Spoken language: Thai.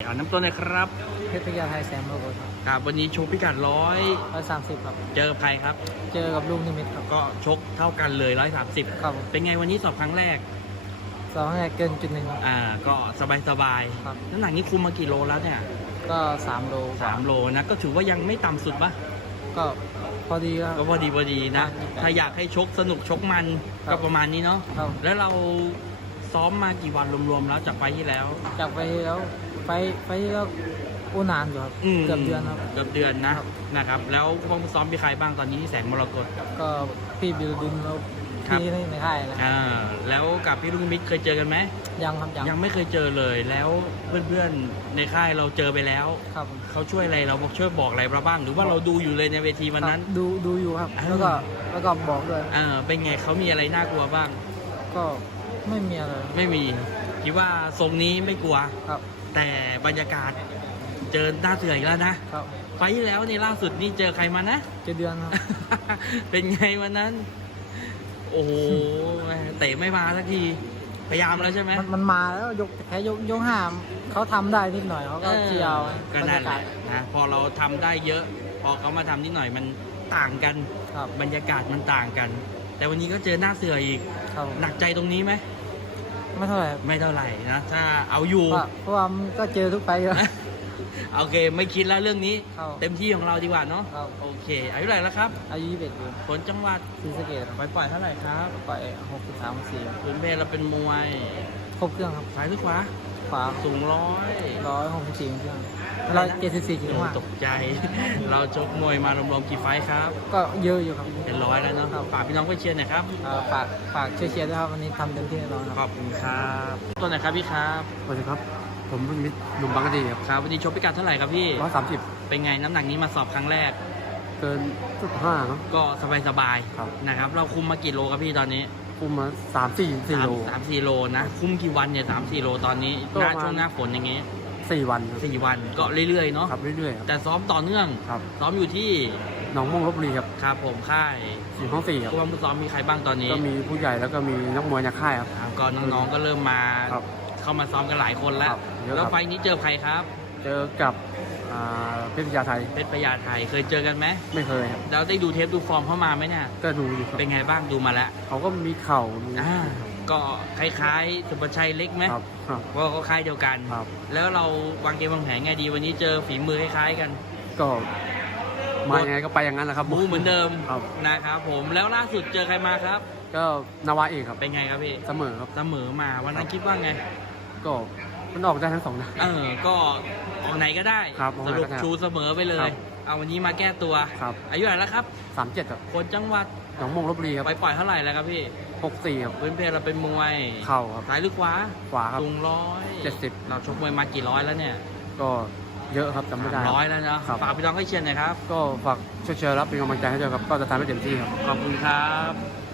อาน้ำต้นเลยครับ เพชรพิยาไทยแซมโโกครับ วันนี้ชกพิกัดร้อยร้อยสามสิบครับ เจอใครครับ เจอกับลุงนิมิตครับก็ชกเท่ากันเลยร้อยสามสิบครับเป็นไงวันนี้สอบครั้งแรก สอบครั้งแรกเกินจุดหนึ่งอ่าก็สบายสบายครับน้ำหนักนี้คุมมากี่โลแล้วเนี่ย ก็สามโลสามโลนะ ก็ถือว่ายังไม่ต่ำสุดปะก็พอดีก็พอดีพอดีนะ ถ้าอยากให้ชกสนุกชกมันก็ประมาณนี้เนาะแล้วเราซ้อมมากี่วันรวมๆแล้วจากไปที่แล้ว จากไปที่แล้วไปไปก็อุนานอยู่ครับเกือบเดือนครับเกือบเดือนนะนะครับ แล้วพวกซ้อมมีใครบ้างตอนนี้แสงมรกตก็พี่บิลดินแล้วพี่ไม่ใายแล้วแล้วกับพี่ลุงมิกเคยเจอกันไหมยังครับยังยังไม่เคยเจอเลย แล้วเพื่อนเพื่อนในค่ายเราเจอไปแล้ว ครับเขาช่วยอะไรเราบอกช่วยบอกอะไรเราบ้าง หรือว่าเราดูอยู่เลยในเวทีวันนั้นดูดูอยู่ครับแล้วก็แล้วก็บอกด้วยอ่าเป็นไงเขามีอะไรน่ากลัวบ้าง ก็ไม่มีอะไรไม่มีคิดว่าทรงนี้ไม่กลัวครับแต่บรรยากาศเจอหน้าเสืออีกแล้วนะ ครับไปแล้วนี่ล่าสุดนี่เจอใครมานะเจอเดือนครับเป็นไงวันนั้น โอ้โหเตะไม่มาสักที พยายามแล้วใช่ไหม มันมาแล้วยกแพ้ยกยกห้ามเขาทําได้นิดหน่อยเขาก็เจียวก็นั่นแหละนะพอเราทําได้เยอะ พอเขามาทํานิดหน่อยมันต่างกัน ครับ บรรยากาศมันต่างกัน แต่วันนี้ก็เจอหน้าเสืออีกหนักใจตรงนี้ไหมไม่เท่าไหร่ ไม่เท่าไหร่นะ ถ้าเอาอยู่เพราะว่าก็เจอทุกไปแล้วโอเค ไม่คิดแล้วเรื่องนี้ เต็มที่ของเราดีกว่าเนาะโอเค อายุไรแล้วครับ อายุ 21ผลจังหวัดศีสเกดไปปล่อยเท่าไหร่ครับปล่อย 63สี่พื้นเพเราเป็นมวย ครบเครื่องครับซ้ายหรืขวาฟาสูงร้อยร้อยหกสิบเราเก็ดสบสี่กิโลตกใจ เราชกมวยมารวมๆกี่ไฟครับ ก็เยอะอยู่ครับเป็นร้อยแล้วเนาะฝากพี่น้องเชียร์หน่อยครับฝากฝากเชียร์เชียร์ด้วยครับวันนี้ทำเต็มที่แล้วครับขอบคุณครับตัวไหนครับพี่ ครับสวัสดีครับผมมิตรหนุ่มบางกะดีครับครับวันนี้ชกพิการเท่าไหร่ครับพี่ร้อยสามสิบเป็นไงน้ำหนักนี้มาสอบครั้งแรกเกินสิบห้าครับก็สบายๆนะครับ เราคุมมากี่โลครับพี่ตอนนี้คุมมาสามสี่สี่โลสามสี่โลนะคุมกี่วันเนี่ยสามสี่โลตอนนี้หน้าช่วงหน้าฝนอย่างเงี้ยสี่วันสี่วันก็เรื่อย ๆ เนาะครับเรื่อยๆแต่ซ้อมต่อเนื่องครับซ้อมอยู่ที่หนองม่วงลบบุรีครับ ครับผมค่ายสี่ห้องสี่ครับซ้อมมีใครบ้างตอนนี้ ก็มีผู้ใหญ่แล้วก็มีนักมวยจากค่ายครับก็นน้องๆก็เริ่มมา เข้ามาซ้อมกันหลายคนแล้ว แล้วไฟนี้เจอใครครับเจอกับเพชรปพญาไทยเพชรปพญาไทย เคยเจอกันไหมไม่เคยครับเราได้ดูเทปดูฟอร์มเข้ามาไหมเนี่ยก็ดูเป็นไงบ้างดูมาแล้วเขาก็มีเข่าก็คล้าย ๆสุประชัยเล็กไหมครับก็คล้ายเดียวกันครับแล้วเราวางเกมวางแผนไงดีวันนี้เจอฝีมือคล้าย ๆกัน ก็ มาไงก็ไปอย่างนั้นแหละครับมูเหมือนเดิมครับนะครับผมแล้วล่าสุดเจอใครมาครับ ก็นาวาเอกครับเป็นไงครับพี่เสมอครับเสมอมา วันนั้นคิดว่าไง ก็มันออกได้ทั้งสองนะ เออ ก็ออกไหนก็ได้ครับสรุปชูเสมอไปเลย เอาวันนี้มาแก้ตัว ครับ อายุอะไรแล้วครับ 37ครับคนจังหวัดหนองมงลบุรีครับ ไปปล่อยเท่าไหร่แล้วครับพี่หกสี่ครับ เพื่อนเพเราเป็นมวยเข่าครับท้ายลึกขวาขวาครับตรงร้อยเจ็ดสิบ เราชกมวยมากี่ร้อยแล้วเนี่ย ก็เยอะครับจำไม่ได้ร้อยแล้วนะ ฝากพี่น้องให้เชียร์หน่อยครับ ก็ฝากเชียร์รับเป็นกำลังใจให้เจอครับ ก็จะทำให้เต็มที่ครับ ขอบคุณครับ